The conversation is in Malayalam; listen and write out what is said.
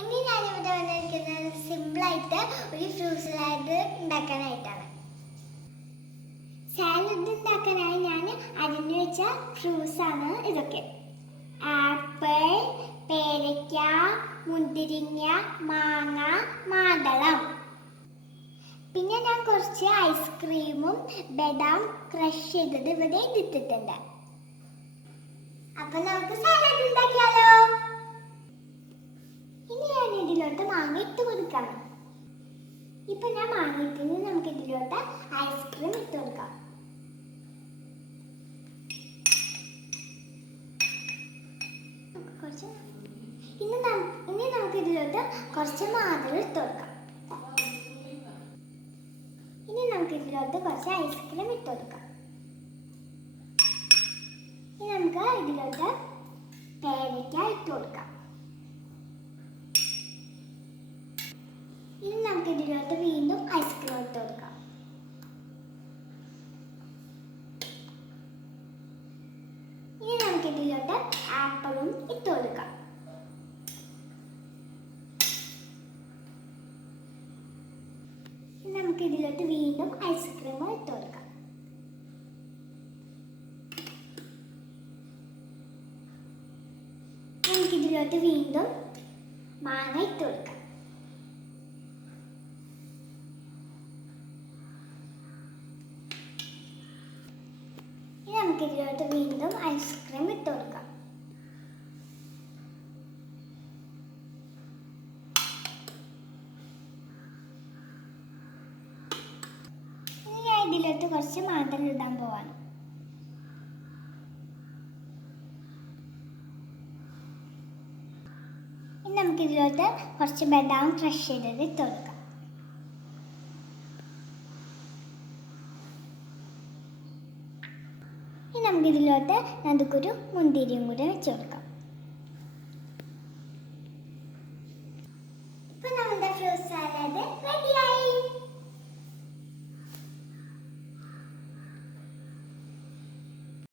ഇനി ഞാനിവിടെ വന്നിരിക്കുന്നത് സിമ്പിളായിട്ട് ഒരു ഫ്രൂട്ട് ഉണ്ടാക്കാനായിട്ടാണ്. സാലഡ് ഉണ്ടാക്കാനായി ഞാൻ അരിഞ്ഞു വെച്ച ഫ്രൂട്ട്സാണ് ഇതൊക്കെ. ആപ്പിൾ പേരയ്ക്ക മുന്തിരിങ്ങ മാങ്ങ മാതളം പിന്നെ ഞാൻ കുറച്ച് ഐസ്ക്രീമും ബദാം ക്രഷ് ചെയ്തത് ഇവിടെ ഇട്ടിട്ടുണ്ട്. അപ്പൊ നമുക്ക് സാലഡ് ഉണ്ടാക്കിയാലോ? ഇതിലോട്ട് മാങ്ങ ഇട്ട് കൊടുക്കണം. ഇപ്പൊ ഞാൻ മാങ്ങ നമുക്ക് ഇതിലോട്ട് ഐസ്ക്രീം ഇട്ട് കൊടുക്കാം. കുറച്ച് ഇനി ഇനി നമുക്ക് ഇതിലോട്ട് കുറച്ച് മാതൃ ഇട്ട് കൊടുക്കാം. ഇനി നമുക്ക് ഇതിലോട്ട് കുറച്ച് ഐസ്ക്രീം ഇട്ട് കൊടുക്കാം. ഇനി നമുക്ക് ഇതിലോട്ട് പേരയ്ക്ക ഇട്ട് കൊടുക്കാം. നമുക്ക് വീണ്ടും ഐസ്ക്രീം ഇട്ട് കൊടുക്കാം. ഇനി നമുക്ക് ഇതിലോട്ട് ആപ്പിളും ഇട്ട് കൊടുക്കാം. നമുക്ക് ഇതിലോട്ട് വീണ്ടും ഐസ്ക്രീം ഇട്ട് കൊടുക്കാം. നമുക്ക് ഇതിലോട്ട് വീണ്ടും മാങ്ങ ഇട്ട് കൊടുക്കാം ഇനി നമുക്ക് വീണ്ടും ഐസ്ക്രീം ഇട്ട് കൊടുക്കാം. ഇനി ഇതിലോട്ട് കുറച്ച് മാതളം ഇടാൻ പോവാണ്. ഇനി നമുക്ക് ഇതിലോട്ട് കുറച്ച് ബദാം ക്രഷ് ചെയ്തത് ഇട്ട് കൊടുക്കാം. ഇതിലോട്ട് നമുക്കൊരു മുന്തിരിയും കൂടെ വെച്ച് കൊടുക്കാം. ഇപ്പൊ നമ്മുടെ ഫ്രൂട്ട് സാലഡ് റെഡിയായി